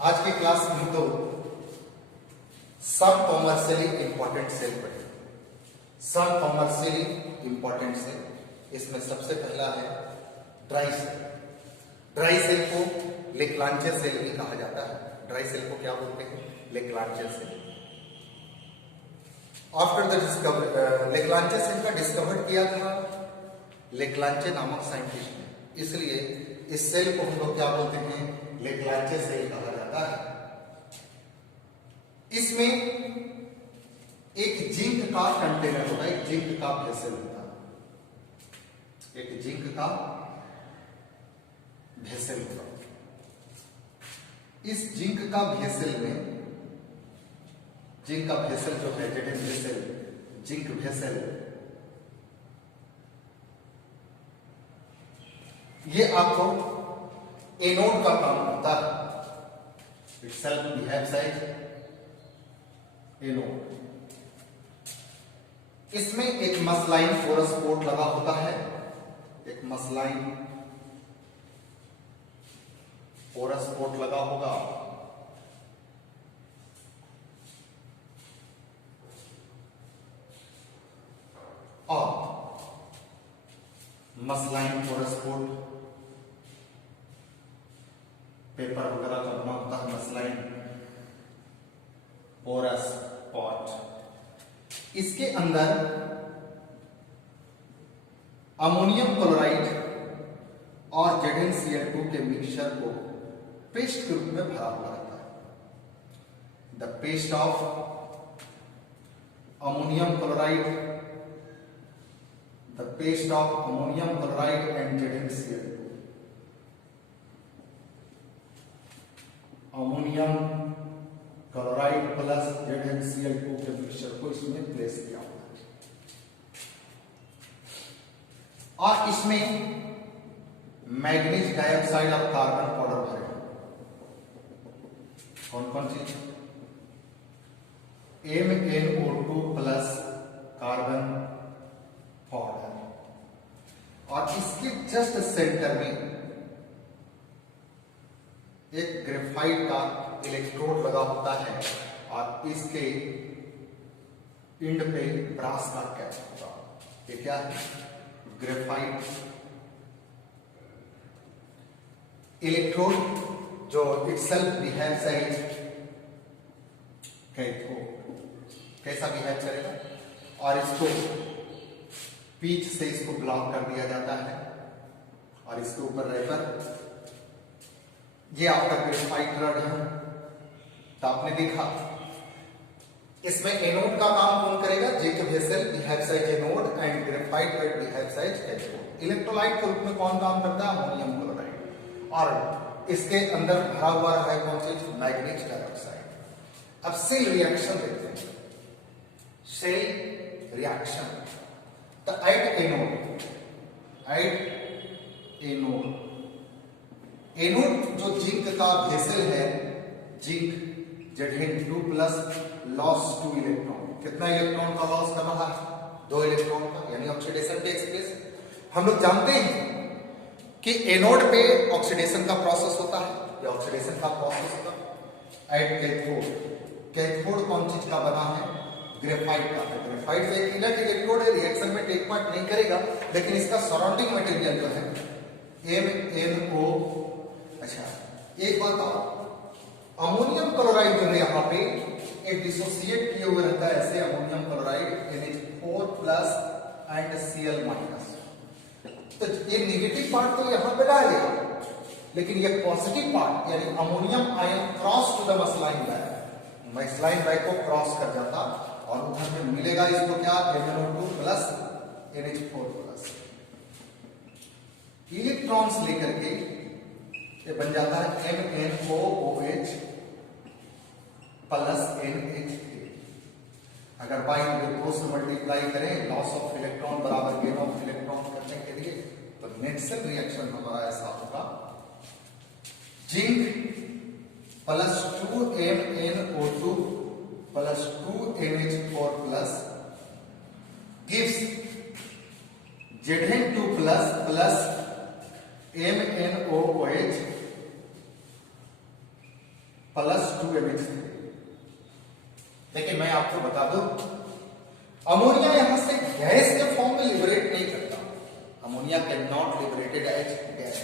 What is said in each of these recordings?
आज की क्लास में तो सब कॉमर्शियली इंपॉर्टेंट सेल पढ़े। सब कॉमर्शियली इंपॉर्टेंट सेल, इसमें सबसे पहला है ड्राई सेल। ड्राई सेल को लेक्लांचे सेल भी कहा जाता है। ड्राई सेल को क्या बोलते हैं? Leclanche cell. After the discover Leclanche cell का डिस्कवर किया था लेक्लांचे नामक साइंटिस्ट ने, इसलिए इस सेल को हम लोग क्या बोलते हैं? लेक्लांचे सेल कहा जाता है। इसमें एक जिंक का कंटेनर होता है, एक जिंक का वेसल होता है, एक जिंक का वेसल होता है। इस जिंक का वेसल में, जिंक का वेसल जो है जेडेन वेसल, जिंक वेसल, ये आपको एनोड का काम होता है। Itself behaves as anode. इसमें एक मसलाइन पोरस पोर्ट लगा होता है, एक मसलाइन पोरस पोर्ट लगा होगा। और मसलाइन पोरस पोर्ट पेपर वगैरह का बना होता है, मसलाइन पोरस पॉट। इसके अंदर अमोनियम क्लोराइड और ZnCl2 के मिक्सचर को पेस्ट के रूप में भरा हुआ रहता है। The paste of ammonium chloride, the paste of ammonium chloride and ZnCl2, ammonium chloride plus ZnCl2 के मिक्सचर को इसमें प्लेस किया हुआ है। और इसमें मैग्नीज डाइऑक्साइड और कार्बन पाउडर भरे हैं। कौन कौन चीज? MnO2 plus carbon powder. और इसके जस्ट सेंटर में एक ग्रेफाइट का इलेक्ट्रोड लगा होता है और इसके इंड पे ब्रास का कैप होता है। ये क्या है? ग्रेफाइट इलेक्ट्रोड जो इटसेल्फ बिहेव्स एज कैथोड। कैसा बिहेव करेगा? और इसको पीच से इसको ब्लॉक कर दिया जाता है और इसके ऊपर रेपर, ये आपका ग्रेफाइट रड है। तो आपने देखा इसमें एनोड का काम कौन करेगा? Zinc vessel behaves as anode and graphite rod behaves as cathode. Electrolyte के रूप में कौन काम करता है? Ammonium chloride. और इसके अंदर भरा हुआ है कौन सी? Manganese dioxide. अब सेल रिएक्शन देखते हैं। सेल रिएक्शन, तो एट एनोड, एनोड जो जिंक का वेसल है, zinc Zn2 plus loss 2 electron. कितना इलेक्ट्रॉन का लॉस कर रहा है? 2 इलेक्ट्रॉन का, यानी ऑक्सीडेशन टेक्स प्लेस। हम लोग जानते हैं कि एनोड पे ऑक्सीडेशन का प्रोसेस होता है, ये ऑक्सीडेशन का प्रोसेस होता है। एट कैथोड, कैथोड कौन चीज का बना है? ग्रेफाइट का। ग्रेफाइट एक इनर्ट इलेक्ट्रोड है, रिएक्शन में टेक पार्ट नहीं करेगा, लेकिन इसका सराउंडिंग मटेरियल जो है MnO। अच्छा, एक बात और, अमोनियम क्लोराइड जो है यहाँ पे एक डिसोसिएट किए हुए रहता है ऐसे, ammonium chloride NH4 plus and Cl minus. तो ये नेगेटिव पार्ट तो यहाँ पे रह गया, लेकिन ये पॉजिटिव पार्ट यानी ammonium ion cross to the muslin bag, muslin bag को क्रॉस कर जाता और उधर में मिलेगा इसको क्या? MnO2 plus NH4 plus. Electrons लेकर के ये बन जाता है MnOOH प्लस NH3। अगर बाई दो से मल्टीप्लाई करें लॉस ऑफ इलेक्ट्रॉन बराबर गेन ऑफ इलेक्ट्रॉन करने के लिए, तो नेट सेल रिएक्शन हमारा ऐसा होगा, zinc plus 2 MnO2 plus 2 NH4 plus gives Zn2 plus MnOOH +2NH3। लेकिन मैं आपको बता दूं, अमोनिया यहां से गैस के फॉर्म में लिबरेट नहीं करता। Ammonia can not liberated as gas,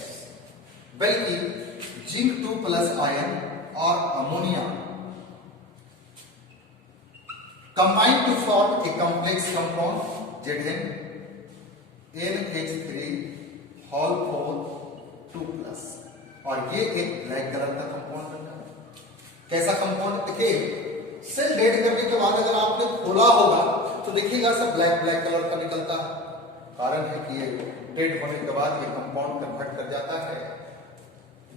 बल्कि जिंक 2+ आयन और ammonia combine to form a complex compound Zn NH3 whole 4 2+, और ये एक ब्लैक कलर का कंपाउंड बनता है। कैसा कंपाउंड? देखिए, सेल डेड करने के बाद अगर आपने खोला होगा तो देखिएगा सब ब्लैक ब्लैक कलर का निकलता है। कारण है कि ये डेड होने के बाद ये कंपाउंड कन्वर्ट कर जाता है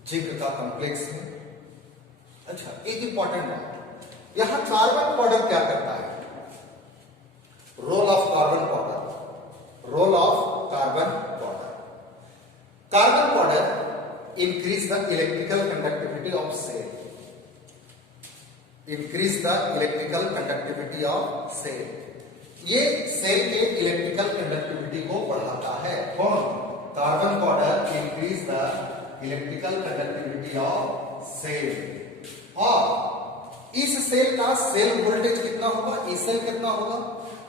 जिंक का कॉम्प्लेक्स में। अच्छा, एक इंपॉर्टेंट बात, यहां कार्बन पाउडर क्या करता है? Role of carbon powder, role of carbon powder. Carbon powder increase the electrical conductivity of cell, increase the electrical conductivity of cell. ये सेल के इलेक्ट्रिकल कंडक्टिविटी को बढ़ाता है। कौन? Carbon powder increase the electrical conductivity of cell. और इस cell का cell voltage कितना होगा? इस सेल कितना होगा?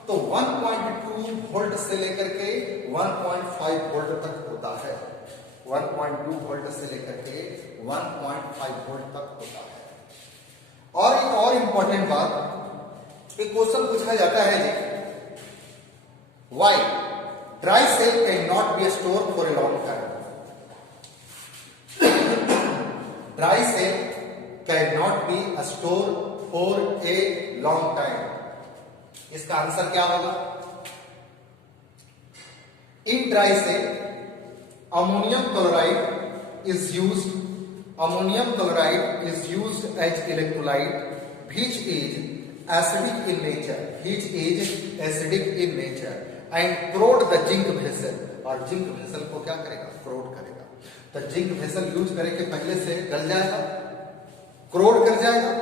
तो 1.2 वोल्ट से लेकर के 1.5 वोल्ट तक होता है। 1.2 वोल्ट से लेकर के 1.5 वोल्ट तक होता है। और एक और इंपॉर्टेंट बात, एक क्वेश्चन पूछा जाता है जी, why dry cell can not be store for a long time? Dry cell can not be store for a long time. इसका आंसर क्या होगा? In dry cell ammonium chloride is used, ammonium chloride is used as electrolyte which is acidic in nature, which is acidic in nature and corrode the zinc vessel. और zinc vessel को क्या करेगा? क्रोड करेगा। तो zinc vessel use करे के पहले से गल जाएगा, क्रोड कर जाएगा,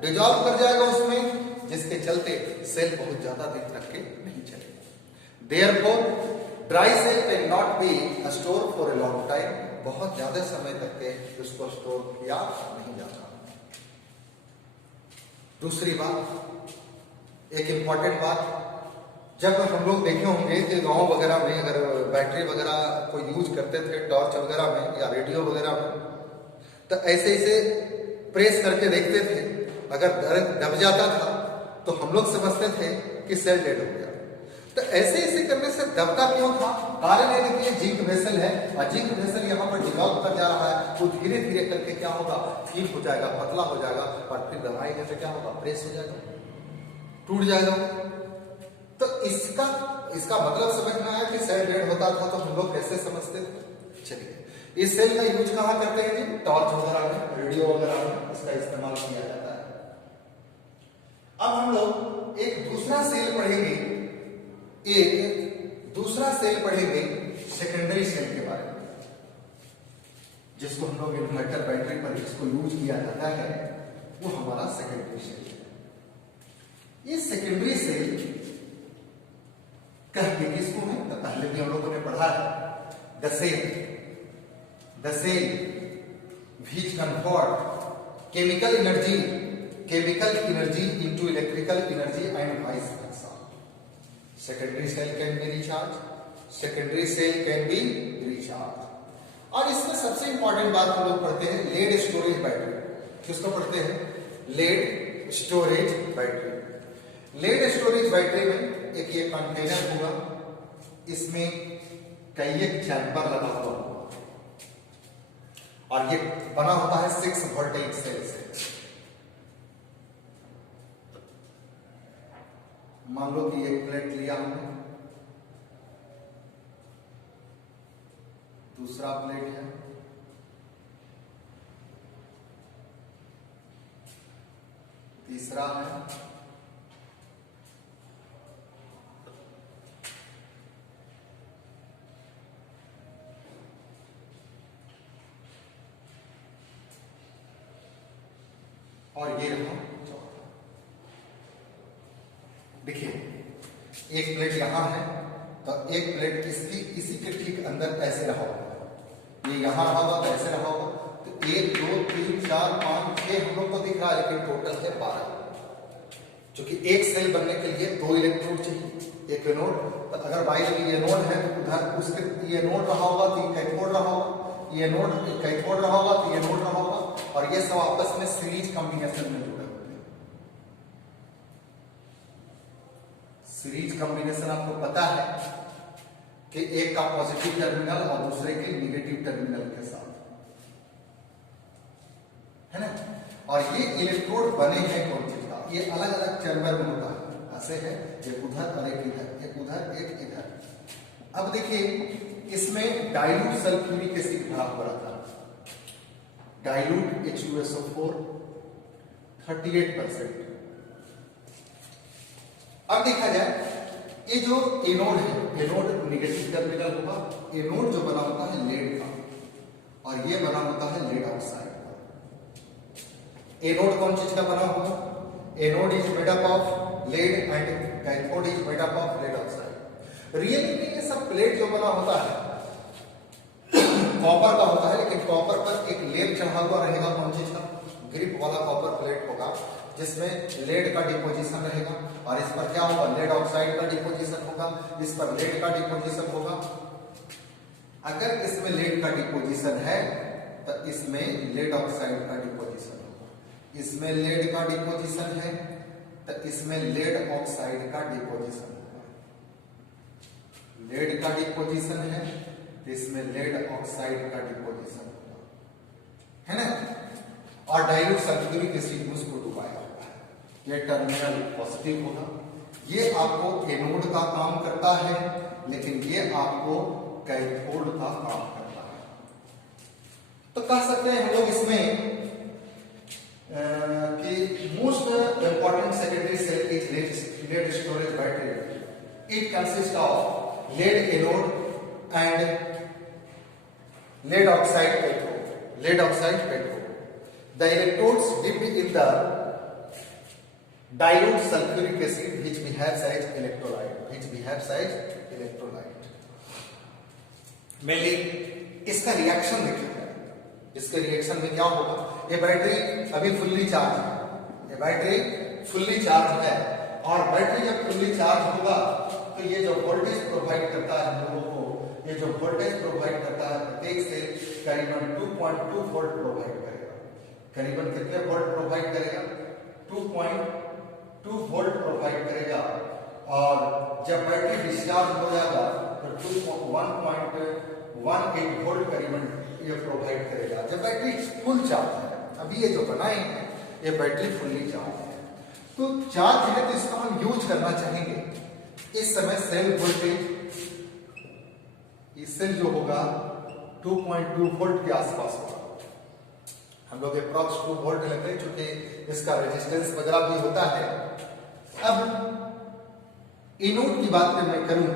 डिजॉल्व कर जाएगा उसमें, जिसके चलते सेल बहुत ज्यादा दिन तक के नहीं चलेगा। Therefore dry cell can not be store for a long time, बहुत ज्यादा समय तक के उसको स्टोर किया नहीं जाता। दूसरी बात, एक इंपॉर्टेंट बात, जब हम लोग देखे होंगे कि गांव वगैरह में अगर बैटरी वगैरह को यूज करते थे टॉर्च वगैरह में या रेडियो वगैरह में, तो ऐसे ऐसे प्रेस करके देखते थे, अगर दब जाता था तो हम लोग समझते थे कि सेल डेड हो गया। तो ऐसे ऐसे करने से दबता क्यों था? कारण ये देखिए, जिंक वेसल है और जिंक वेसल यहाँ पर डिवॉल्व कर जा रहा है, वो धीरे धीरे करके क्या होगा? ठीक हो जाएगा, पतला हो जाएगा, और फिर दबाएंगे तो क्या होगा? प्रेस हो जाएगा, टूट जाएगा। तो इसका मतलब समझ में आया कि सेल डेड होता था तो हम लोग कैसे समझते थे। चलिए, इस सेल का यूज कहाँ करते हैं जी? टॉर्च वगैरह में, रेडियो वगैरह में इसका इस्तेमाल किया जाता है। अब हम लोग एक दूसरा सेल पढ़ेंगे, एक दूसरा सेल पढ़ेंगे सेकेंडरी सेल के बारे में, जिसको हम लोग इन्वर्टर बैटरी पर जिसको यूज किया जाता है, वो हमारा सेकेंडरी सेल है। ये सेकेंडरी सेल कहते किसको है? तो पहले भी हम लोगों ने पढ़ा है, the cell which convert chemical energy into electrical energy and vice versa. Secondary cell can be recharged, secondary cell can be recharged. और इसमें सबसे इंपॉर्टेंट बात हम लोग पढ़ते हैं लेड स्टोरेज बैटरी। किसको पढ़ते हैं? Lead storage battery. Lead storage battery में एक ये कंटेनर होगा, इसमें कई एक चैम्बर लगा हुआ होगा, और ये बना होता है 6 वोल्टेज सेल से। मान लो कि एक प्लेट लिया हमने, दूसरा प्लेट है, तीसरा है, और ये रहा चौथा। देखिए, एक प्लेट यहां है तो एक प्लेट इसी के ठीक अंदर ऐसे रहा होगा, ये यहां रहा होगा तो ऐसे रहा होगा, तो 1 2 3 4 5 6 6 हम लोग को दिख रहा है, लेकिन टोटल है 12, क्योंकि एक सेल बनने के लिए 2 इलेक्ट्रोड चाहिए, एक एनोड। तो अगर बाई में ये नोड है तो उधर उसके ये नोड रहा होगा तो ये कैथोड रहा होगा, ये नोड कैथोड रहा होगा तो ये नोड रहा होगा, और ये सब आपस में सीरीज कॉम्बिनेशन में जुड़े होते हैं। सीरीज कॉम्बिनेशन आपको पता है कि एक का पॉजिटिव टर्मिनल और दूसरे के निगेटिव टर्मिनल के साथ, है ना। और ये इलेक्ट्रोड बने हैं कौन चीज का, ये अलग अलग चैम्बर में होता है, ऐसे है, एक उधर और एक इधर, एक उधर एक इधर। अब देखिए इसमें डाइल्यूट सल्फ्यूरिक एसिड भरा हुआ था, डाइल्यूट H2SO4 38%। अब देखा जाए ये जो एनोड है, एनोड निगेटिव टर्मिनल होगा, एनोड जो बना होता है लेड का, और ये बना होता है लेड ऑक्साइड का। एनोड कौन चीज का बना होगा, anode is made up of lead and cathode is made up of lead oxide. Really में ये सब प्लेट जो बना होता है कॉपर का होता है, लेकिन कॉपर पर एक लेप चढ़ा हुआ रहेगा, कौन चीज का, ग्रिप वाला कॉपर प्लेट होगा, जिसमें लेड का डिपोजिशन रहेगा, और इस पर क्या होगा, लेड ऑक्साइड का डिपोजिशन होगा, इस पर लेड का डिपोजिशन होगा। अगर इसमें लेड का डिपोजिशन है तो इसमें लेड ऑक्साइड का डिपोजिशन होगा, इसमें लेड का डिपोजिशन है तो इसमें लेड ऑक्साइड का डिपोजिशन होगा, लेड का डिपोजिशन है तो इसमें लेड ऑक्साइड का डिपोजिशन होगा, है ना। और डाइल्यूट सल्फ्यूरिक एसिड उसको डुबाया होगा, ये टर्मिनल पॉजिटिव होगा, ये आपको एनोड का काम करता है, लेकिन ये आपको कैथोड का काम करता है। तो कह सकते हैं हम लोग इसमें कि most important secondary cell is lead storage battery. It consist of lead anode and lead oxide cathode, lead oxide cathode. The electrodes dipped in the dilute sulfuric acid which behaves as electrolyte, mainly इसका reaction देखिए, इसके reaction में क्या होगा, ये battery अभी fully charge है, ये बैटरी फुल्ली चार्ज है, और बैटरी जब फुल्ली चार्ज होगा तो ये जो वोल्टेज प्रोवाइड करता है हम लोगों को, ये जो वोल्टेज प्रोवाइड करता है प्रत्येक से करीबन 2.2 वोल्ट प्रोवाइड करेगा, करीबन कितने वोल्ट प्रोवाइड करेगा, 2.2 वोल्ट प्रोवाइड करेगा। और जब बैटरी डिस्चार्ज हो जाएगा तो 1.18 वोल्ट करीबन ये प्रोवाइड करेगा जब बैटरी फुल चार्ज है। अभी ये जो बनाए हैं ये बैटरी फुल्ली चार्ज है, तो चार्ज है तो इसका हम यूज करना चाहेंगे। इस समय सेल वोल्टेज सेल जो होगा 2.2 वोल्ट के आसपास होगा, हम लोग अप्रॉक्स 2 वोल्ट लेते हैं क्योंकि इसका रेजिस्टेंस वगैरह भी होता है। अब एनोड की बात मैं करूं,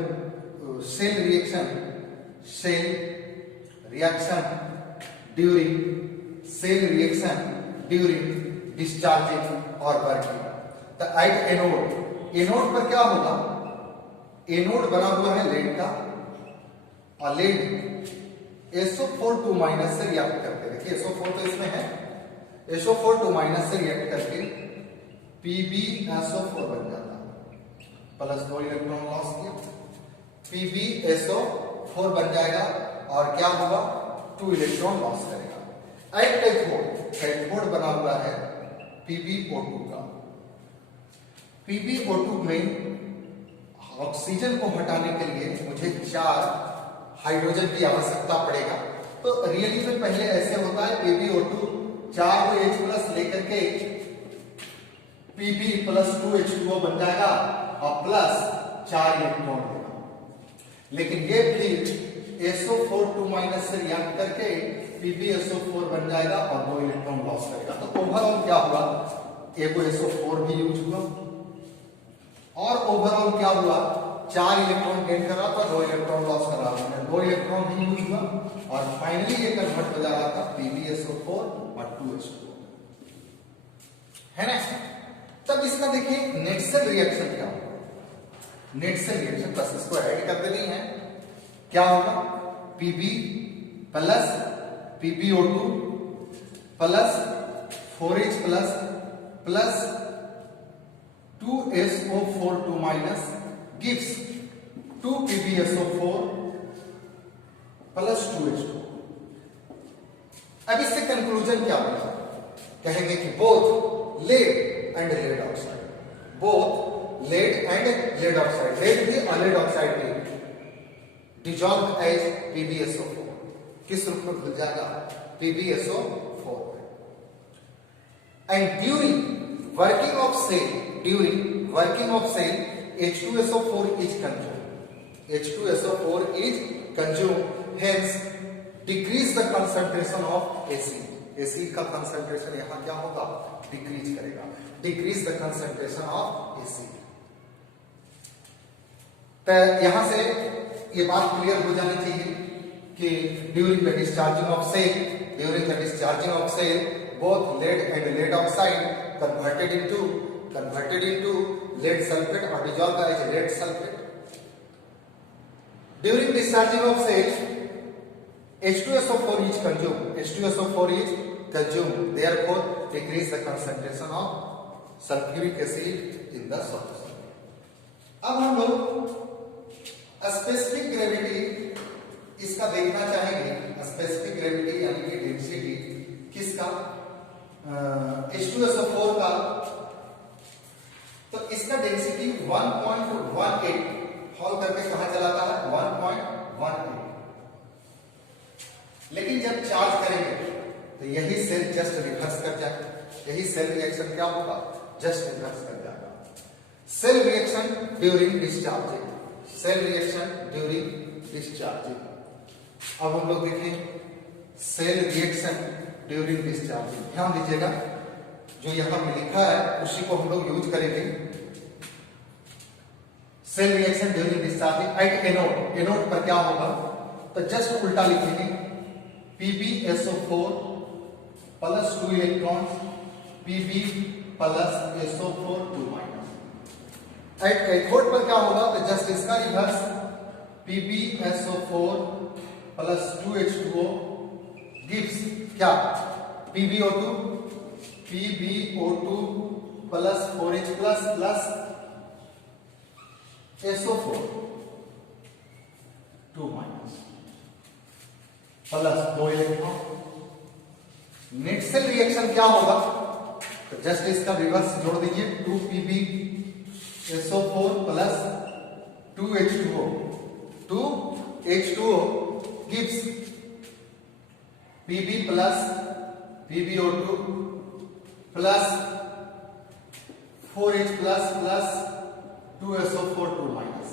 सेल रिएक्शन ड्यूरिंग डिस्चार्जिंग और वर्किंग। तो एट एनोड पर क्या होगा, एनोड बना हुआ है लेड का, और लेड SO4 माइनस से रिएक्ट करके, देखिए SO4 तो इसमें है, SO4 माइनस से रिएक्ट करके PbSO4 बन जाता है, प्लस 2 इलेक्ट्रॉन लॉस किया, PbSO4 बन जाएगा, और क्या होगा, 2 इलेक्ट्रॉन लॉस करेगा। एट कैथोड बना हुआ है PbO2 का, PbO2 में ऑक्सीजन को हटाने के लिए मुझे 4 हाइड्रोजन की आवश्यकता पड़ेगा। तो रियली में पहले ऐसे होता है, PbO2 4 को H प्लस लेकर के Pb प्लस 2H2O बन जाएगा और प्लस 4 इलेक्ट्रॉन देगा। लेकिन ये फिर SO4 माइनस से रिएक्ट करके PbSO4 बन जाएगा और 2 इलेक्ट्रॉन लॉस करेगा। तो ओवरऑल क्या हुआ, एक SO4 भी यूज हुआ, और ओवरऑल क्या हुआ, 4 इलेक्ट्रॉन गेन करा था, 2 इलेक्ट्रॉन लॉस करा, 2 इलेक्ट्रॉन भी यूज हुआ, और फाइनली ये कन्वर्ट हो जा रहा था PbSO4 और 2H2O, है ना। तब इसका देखिए नेट सेल रिएक्शन क्या होगा, नेट सेल रिएक्शन बस इसको ऐड कर देनी है, क्या होगा, Pb plus PbO2 plus 4H plus 2SO4 2 minus gives 2 PbSO4 plus 2H2। अब इससे कंक्लूजन क्या होगा? कहेंगे कि both lead and lead oxide, both lead and lead oxide, lead भी और लेड ऑक्साइड भी डिजॉल्व एज PbSO4। किस रूप में खुल जाएगा? PbSO4। And during working of cell, H2SO4 is consumed, H2SO4 is consumed, hence decrease the concentration of acid, acid का concentration यहां क्या होगा? डिक्रीज करेगा, decrease the concentration of acid. तो यहां से ये बात क्लियर हो जानी चाहिए कि during the discharging of cell, both lead and lead oxide converted into lead sulfate or dissolved as lead sulfate. During discharging of cells, H2SO4 is consumed, therefore decrease the concentration of sulfuric acid in the solution. अब हम लोग specific gravity इसका देखना चाहेंगे। Specific gravity यानी कि density किसका? H2SO4 का। तो इसका डेंसिटी 1.18 हॉल करके कहां चलाता है? 1.18। लेकिन जब चार्ज करेंगे तो यही सेल जस्ट रिवर्स कर जाएगा, यही सेल रिएक्शन क्या होगा? जस्ट रिवर्स कर जाएगा। सेल रिएक्शन ड्यूरिंग डिस्चार्जिंग, अब हम लोग देखें सेल रिएक्शन ड्यूरिंग डिस्चार्जिंग। ध्यान दीजिएगा, जो यहां पे लिखा है उसी को हम लोग यूज करेंगे। Cell reaction during discharging at anode पर क्या होगा? तो जस्ट उल्टा लिखेंगे, PbSO4 plus 2 electrons, Pb plus SO4 2 minus. At cathode पर क्या होगा? तो जस्ट इसका reverse, PbSO4 plus 2H2O gives क्या? PbO2 plus 4H plus SO4 2 minus plus 2 electron. Net cell reaction क्या होगा? तो जस्ट इसका रिवर्स जोड़ दीजिए, 2 PbSO4 plus 2H2O gives Pb plus PbO2 plus 4H plus 2SO4 2 minus.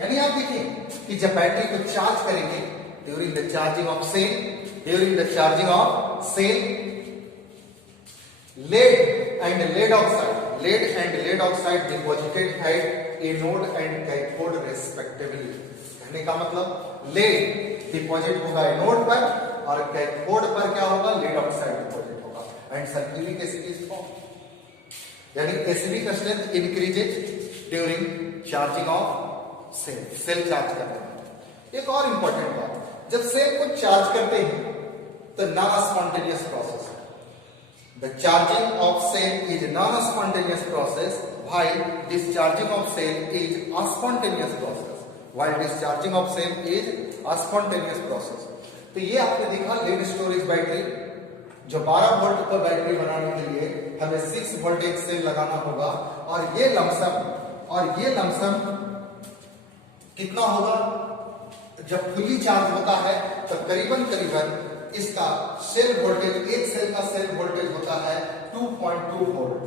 यानी आप देखिए कि जब बैटरी को चार्ज करेंगे during the charging of cell, lead and lead oxide deposited at anode and cathode respectively। कहने का मतलब lead डिपॉजिट होगा एनोड पर और कैथोड पर क्या होगा? lead oxide डिपॉजिट होगा and sulphuric acid is form. यानी acidic strength increases during charging of cell charge करते हैं। एक और इंपॉर्टेंट बात, जब सेल को चार्ज करते हैं तो non spontaneous process, the charging of cell is non spontaneous process while discharging of cell is a spontaneous process, तो ये आपने देखा लेड स्टोरेज बैटरी, जो 12 वोल्ट पर बैटरी बनाने के लिए हमें 6 वोल्टेज सेल लगाना होगा और ये लमसम कितना होगा? जब फुली चार्ज होता है तो करीबन इसका सेल वोल्टेज, एक सेल का सेल वोल्टेज होता है 2.2 वोल्ट।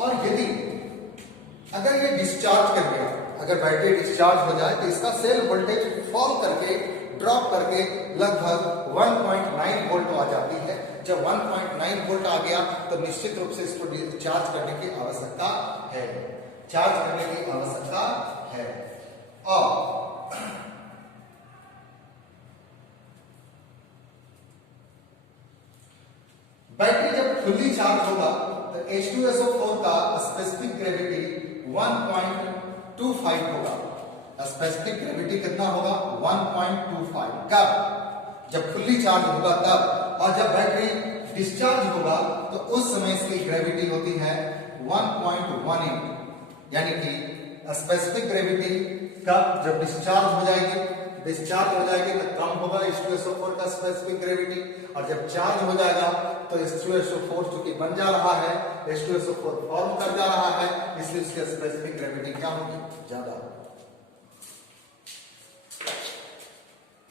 और यदि अगर ये डिस्चार्ज कर गया, अगर बैटरी डिस्चार्ज हो जाए तो इसका सेल वोल्टेज फॉल करके ड्रॉप करके लगभग 1.9 वोल्ट आ जाती है। जब 1.9 वोल्ट आ गया तो निश्चित रूप से इसको चार्ज करने की आवश्यकता है, और बैटरी जब फुल्ली चार्ज होगा तो H2SO4 का स्पेसिफिक ग्रेविटी 1.25 होगा। स्पेसिफिक ग्रेविटी कितना होगा? 1.25। कब? जब फुल्ली चार्ज होगा तब। और जब बैटरी डिस्चार्ज होगा तो उस समय इसकी ग्रेविटी होती है 1.18, यानी कि स्पेसिफिक ग्रेविटी कब, जब डिस्चार्ज हो जाएगी तो कम होगा H2SO4 का स्पेसिफिक ग्रेविटी, और जब चार्ज हो जाएगा तो H2SO4 चूंकि बन जा रहा है, H2SO4 फॉर्म कर जा रहा है, इसलिए उसकी स्पेसिफिक ग्रेविटी क्या होगी, ज्यादा।